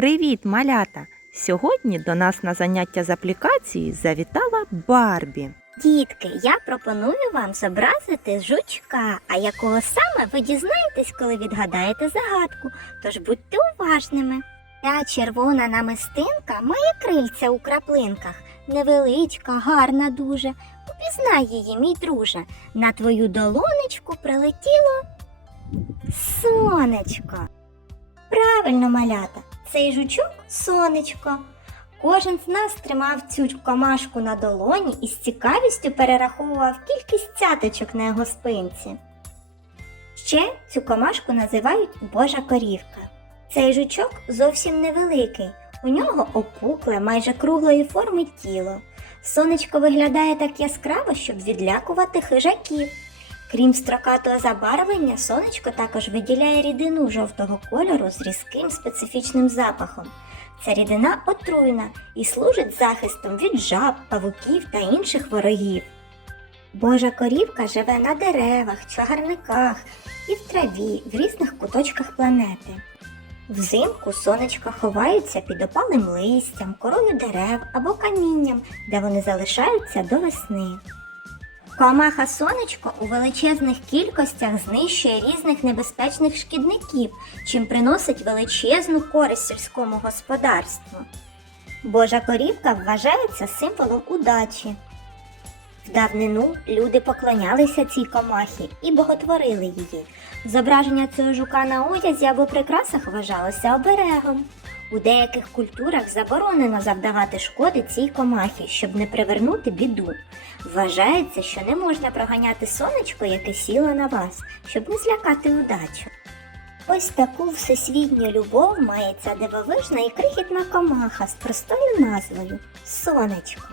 Привіт, малята! Сьогодні до нас на заняття з аплікації завітала Барбі. Дітки, я пропоную вам зобразити жучка, а якого саме ви дізнаєтесь, коли відгадаєте загадку, тож будьте уважними. Ця червона намистинка має крильця у краплинках, невеличка, гарна дуже. Упізнай її, мій друже. На твою долонечку прилетіло сонечко. Правильно, малята, цей жучок сонечко. Кожен з нас тримав цю комашку на долоні і з цікавістю перераховував кількість цяточок на його спинці. Ще цю комашку називають Божа корівка. Цей жучок зовсім невеликий, у нього опукле, майже круглої форми тіло. Сонечко виглядає так яскраво, щоб відлякувати хижаків. Крім строкатого забарвлення, сонечко також виділяє рідину жовтого кольору з різким специфічним запахом. Ця рідина отруйна і служить захистом від жаб, павуків та інших ворогів. Божа корівка живе на деревах, чагарниках і в траві в різних куточках планети. Взимку сонечка ховаються під опалим листям, корою дерев або камінням, де вони залишаються до весни. Комаха сонечко у величезних кількостях знищує різних небезпечних шкідників, чим приносить величезну користь сільському господарству. Божа корівка вважається символом удачі. В давнину люди поклонялися цій комахі і боготворили її. Зображення цього жука на одязі або прикрасах вважалося оберегом. У деяких культурах заборонено завдавати шкоди цій комахі, щоб не привернути біду. Вважається, що не можна проганяти сонечко, яке сіло на вас, щоб не злякати удачу. Ось таку всесвітню любов має ця дивовижна і крихітна комаха з простою назвою Сонечко.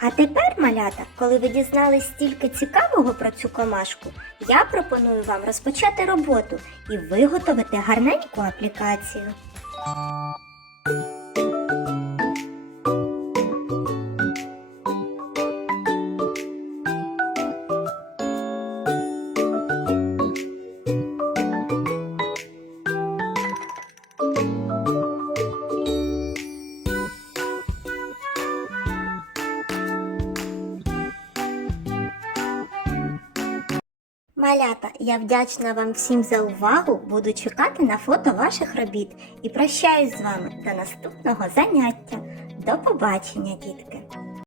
А тепер, малята, коли ви дізнались стільки цікавого про цю комашку, я пропоную вам розпочати роботу і виготовити гарненьку аплікацію. Bye. Малята, я вдячна вам всім за увагу. Буду чекати на фото ваших робіт і прощаюсь з вами до наступного заняття. До побачення, дітки!